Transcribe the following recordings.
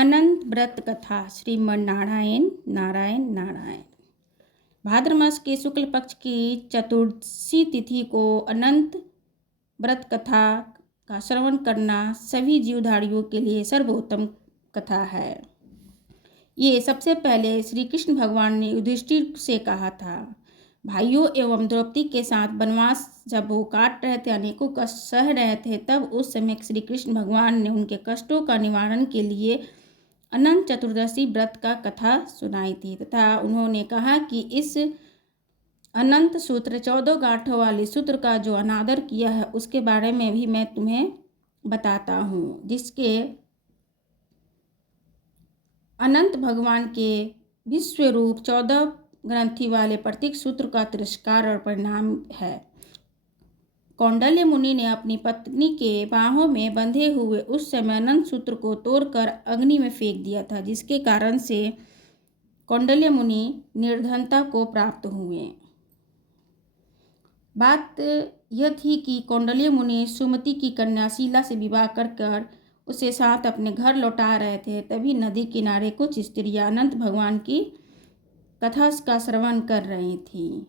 अनंत व्रत कथा श्रीमन नारायण नारायण नारायण। भाद्र मास के शुक्ल पक्ष की चतुर्दशी तिथि को अनंत व्रत कथा का श्रवण करना सभी जीवधारियों के लिए सर्वोत्तम कथा है। ये सबसे पहले श्री कृष्ण भगवान ने युधिष्ठिर से कहा था। भाइयों एवं द्रौपदी के साथ वनवास जब वो काट रहे थे, अनेकों कष्ट सह रहे थे, तब उस समय श्री कृष्ण भगवान ने उनके कष्टों का निवारण के लिए अनंत चतुर्दशी व्रत का कथा सुनाई थी तथा उन्होंने कहा कि इस अनंत सूत्र 14 गांठों वाले सूत्र का जो अनादर किया है उसके बारे में भी मैं तुम्हें बताता हूँ, जिसके अनंत भगवान के विश्व रूप 14 ग्रंथि वाले प्रत्येक सूत्र का तिरस्कार और परिणाम है। कौंडल्य मुनि ने अपनी पत्नी के बाहों में बंधे हुए उस समय अनंत सूत्र को तोड़कर अग्नि में फेंक दिया था, जिसके कारण से कौंडल्य मुनि निर्धनता को प्राप्त हुए। बात यह थी कि कौंडल्य मुनि सुमति की कन्या शीला से विवाह कर उसे साथ अपने घर लौटा रहे थे। तभी नदी किनारे कुछ स्त्रियां अनंत भगवान की कथा का श्रवण कर रही थीं।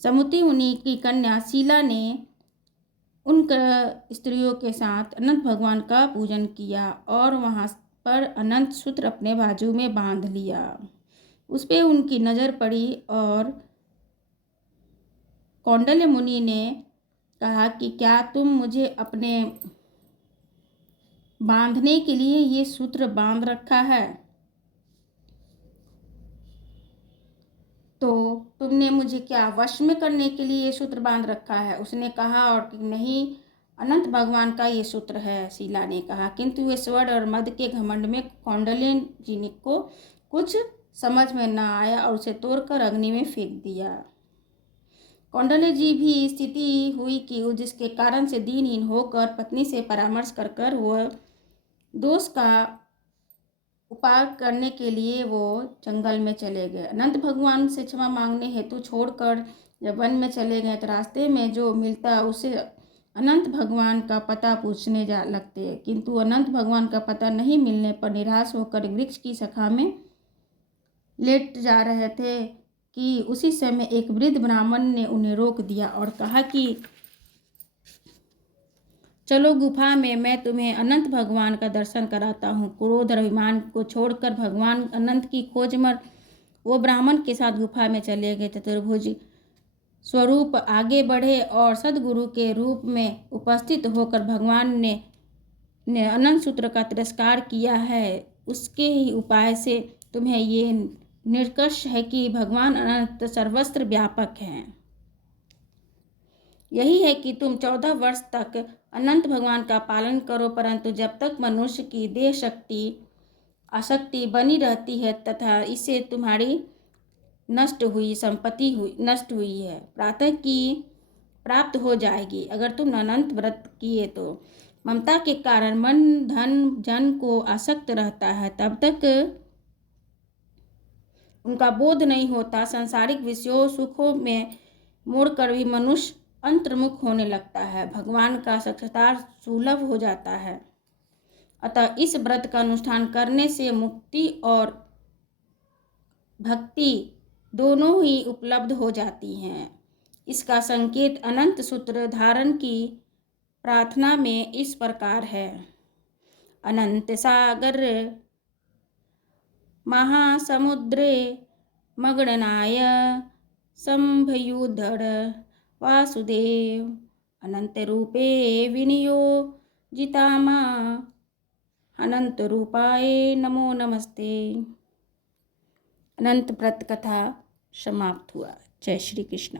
सुमति मुनि की कन्या शीला ने उन स्त्रियों के साथ अनंत भगवान का पूजन किया और वहाँ पर अनंत सूत्र अपने बाजू में बांध लिया। उस पर उनकी नज़र पड़ी और कौंडल्य मुनि ने कहा कि क्या तुम मुझे अपने बांधने के लिए ये सूत्र बांध रखा है, तो तुमने मुझे क्या वश में करने के लिए ये सूत्र बांध रखा है? उसने कहा और कि नहीं, अनंत भगवान का ये सूत्र है। शीला ने कहा, किंतु वे स्वर्ण और मद के घमंड में कौंडल्य जी को कुछ समझ में न आया और उसे तोड़कर अग्नि में फेंक दिया। कौंडल्य जी भी स्थिति हुई कि जिसके कारण से दीनहीन होकर पत्नी से परामर्श कर वह दोष का उपाय करने के लिए वो जंगल में चले गए। अनंत भगवान से क्षमा मांगने हेतु छोड़कर जब वन में चले गए तो रास्ते में जो मिलता उसे अनंत भगवान का पता पूछने जा लगते, किंतु अनंत भगवान का पता नहीं मिलने पर निराश होकर वृक्ष की शाखा में लेट जा रहे थे कि उसी समय एक वृद्ध ब्राह्मण ने उन्हें रोक दिया और कहा कि चलो गुफा में, मैं तुम्हें अनंत भगवान का दर्शन कराता हूँ। क्रोध और अभिमान को छोड़कर भगवान अनंत की खोज में वो ब्राह्मण के साथ गुफा में चले गए। चतुर्भुज स्वरूप आगे बढ़े और सदगुरु के रूप में उपस्थित होकर भगवान ने अनंत सूत्र का तिरस्कार किया है। उसके ही उपाय से तुम्हें ये निष्कर्ष है कि भगवान अनंत सर्वत्र व्यापक हैं। यही है कि तुम 14 वर्ष तक अनंत भगवान का पालन करो, परंतु जब तक मनुष्य की देह शक्ति आसक्ति बनी रहती है तथा इससे तुम्हारी नष्ट हुई संपत्ति नष्ट हुई है प्रातः की प्राप्त हो जाएगी। अगर तुम अनंत व्रत किए तो ममता के कारण मन धन जन को आसक्त रहता है, तब तक उनका बोध नहीं होता। सांसारिक विषयों सुखों में मुड़कर भी मनुष्य अंतर्मुख होने लगता है, भगवान का साक्षात्कार सुलभ हो जाता है। अतः इस व्रत का अनुष्ठान करने से मुक्ति और भक्ति दोनों ही उपलब्ध हो जाती हैं। इसका संकेत अनंत सूत्र धारण की प्रार्थना में इस प्रकार है। अनंत सागर महासमुद्रे मगनाय संभयुधर वासुदेव अनंत रूपे विनियोजितामा अनंत रूपाय नमो नमस्ते। अनंत व्रत कथा समाप्त हुआ। जय श्री कृष्ण।